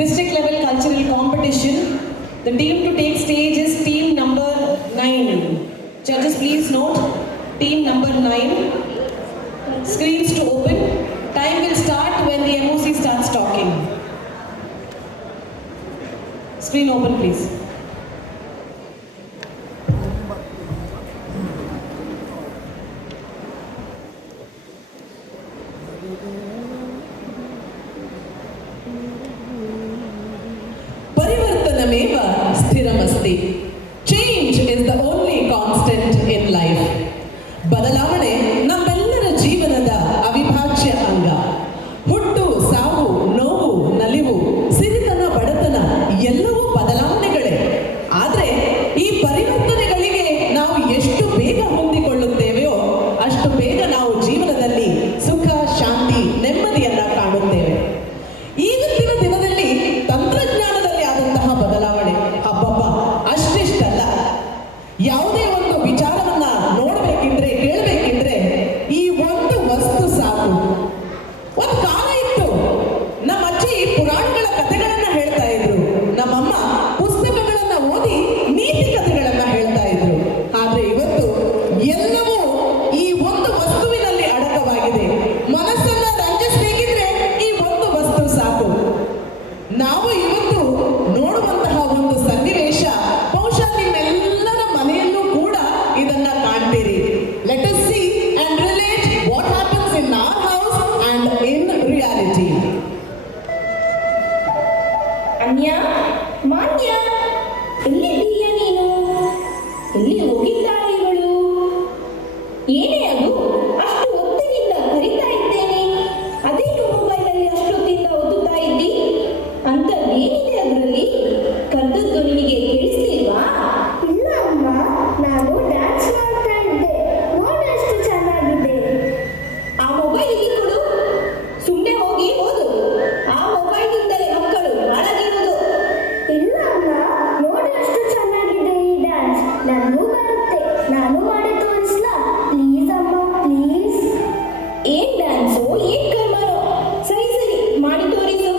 district level cultural competition. The team to take stage is team number 9. Judges, please note, team number 9. Screens to open. Time will start when the MOC starts talking. Screen open, please. ಪರಿವರ್ತನಮೇವ ಸ್ಥಿರಮಸ್ತಿ. Change is the only constant in life. ಬದಲಾವಣೆ ನಮ್ಮೆಲ್ಲರ ಜೀವನದ ಅವಿಭಾಜ್ಯ ಅಂಗ. ಹುಟ್ಟು, ಸಾವು, ನೋವು, ನಲಿವು, ಸಿರಿತನ, ಬಡತನ ಎಲ್ಲವೂ ಬದಲಾವಣೆಗಳೇ. ಆದರೆ ಈ ಪರಿವರ್ತನೆಗಳಿಗೆ ನಾವು ಎಷ್ಟು ಬೇಗ ಹೊಂದಿಕೊಳ್ಳುತ್ತೇವೆಯೋ ಅಷ್ಟು ಬೇಗ ನಾವು ಜೀವನದಲ್ಲಿ ಸುಖ, ಶಾಂತಿ, ನೆಮ್ಮದಿಯನ್ನ ಕಾಣುತ್ತೇವೆ. ಈಗಿನ ದಿನದಲ್ಲಿ ತಂತ್ರಜ್ಞಾನದಲ್ಲಿ ಆದಂತಹ ಬದಲಾವಣೆ ಹಬ್ಬಬ್ಬ ಅಷ್ಟಿಷ್ಟಲ್ಲ. ಯಾವುದೇ ಒಂದು ವಿಚಾರವನ್ನ ನೋಡಬೇಕಿದ್ರೆ, ಕೇಳಬೇಕಿದ್ರೆ ಈ ಒಂದು ವಸ್ತು ಸಾಕು. ಒಂದು ಕಾಲ ಇತ್ತು, ನಮ್ಮ ಅಜ್ಜಿ ಪುರಾಣಗಳ ಕಥೆಗಳನ್ನ ಹೇಳ್ತಾ ಇದ್ರು, ನಮ್ಮಮ್ಮ ಪುಸ್ತಕಗಳನ್ನ ಓದಿ ನೀತಿ ಕಥೆಗಳನ್ನ ಹೇಳ್ತಾ ಇದ್ರು. ಆದ್ರೆ ಇವತ್ತು ಎಲ್ಲವೂ ಈ ಒಂದು ವಸ್ತುವಿನಲ್ಲಿ ಅಡಕವಾಗಿದೆ. ಮನಸ್ಸನ್ನ ರಂಜಿಸಬೇಕಿದ್ರೆ ಈ ಒಂದು ವಸ್ತು ಸಾಕು. ನಾವು ಇವತ್ತು ನೋಡುವಂತಹ ಒಂದು ಸನ್ನಿವೇಶ ಬಹುಶಃ ನಿಮ್ಮೆಲ್ಲರ ಮನೆಯಲ್ಲೂ ಕೂಡ ಇದನ್ನ ಕಾಣ್ತೀರಿ. Let us see and relate what happens in our house and in reality. ಅನ್ಯ, ಮಾನ್ಯ, ಎಲ್ಲಿದ್ದೀಯ ನೀನು? ಎಲ್ಲಿ ಹೋಗಿದ್ದಾಳೆ ಇವಳು? ಏನೇ ಅದು, ಅಷ್ಟು ಹೊತ್ತಿನಿಂದ ಕರಿತಾ ಇದ್ದೇನೆ. ಅದೇನು ಮೊಬೈಲಲ್ಲಿ ಅಷ್ಟೊತ್ತಿಂದ ಓದುತ್ತಾ ಇದ್ದಿ? ಅಂತದ್ದೇನಿದೆ ಅದರಲ್ಲಿ? ಕರೆದದ್ದು ನಿನಗೆ ಕೇಳಿಸ್ಲಿಲ್ವಾ? ಇಲ್ಲ ಅಮ್ಮ, ನಾನು ಡ್ಯಾನ್ಸ್ ಮಾಡ್ತಾ ಇದ್ದೆ. ನೋಡು ಎಷ್ಟು ಚೆನ್ನಾಗಿದೆ. ಆ ಮೊಬೈಲ್ ಇಲ್ಲಿ ಕೊಡು. ಸುಮ್ಮನೆ ಹೋಗಿ ಓದು. ಆ ಮೊಬೈಲಿಂದಲೇ ಮಕ್ಕಳು ಹಾಳಾಗಿರುವುದು. ಇಲ್ಲ ಅಮ್ಮ, ನೋಡು ಎಷ್ಟು ಚೆನ್ನಾಗಿದೆ ಈ ಡ್ಯಾನ್ಸ್. ನನಗೂ ಬರುತ್ತೆ. ನಾನು ಮಾಡಿ ತೋರಿಸ್ಲಾ? ಪ್ಲೀಸ್ ಅಮ್ಮ, ಪ್ಲೀಸ್. ಏನ್ ಡ್ಯಾನ್ಸು, ಏನ್ ಕರ್ಮನೋ? ಸರಿ ಸರಿ, ಮಾಡಿ ತೋರಿಸು.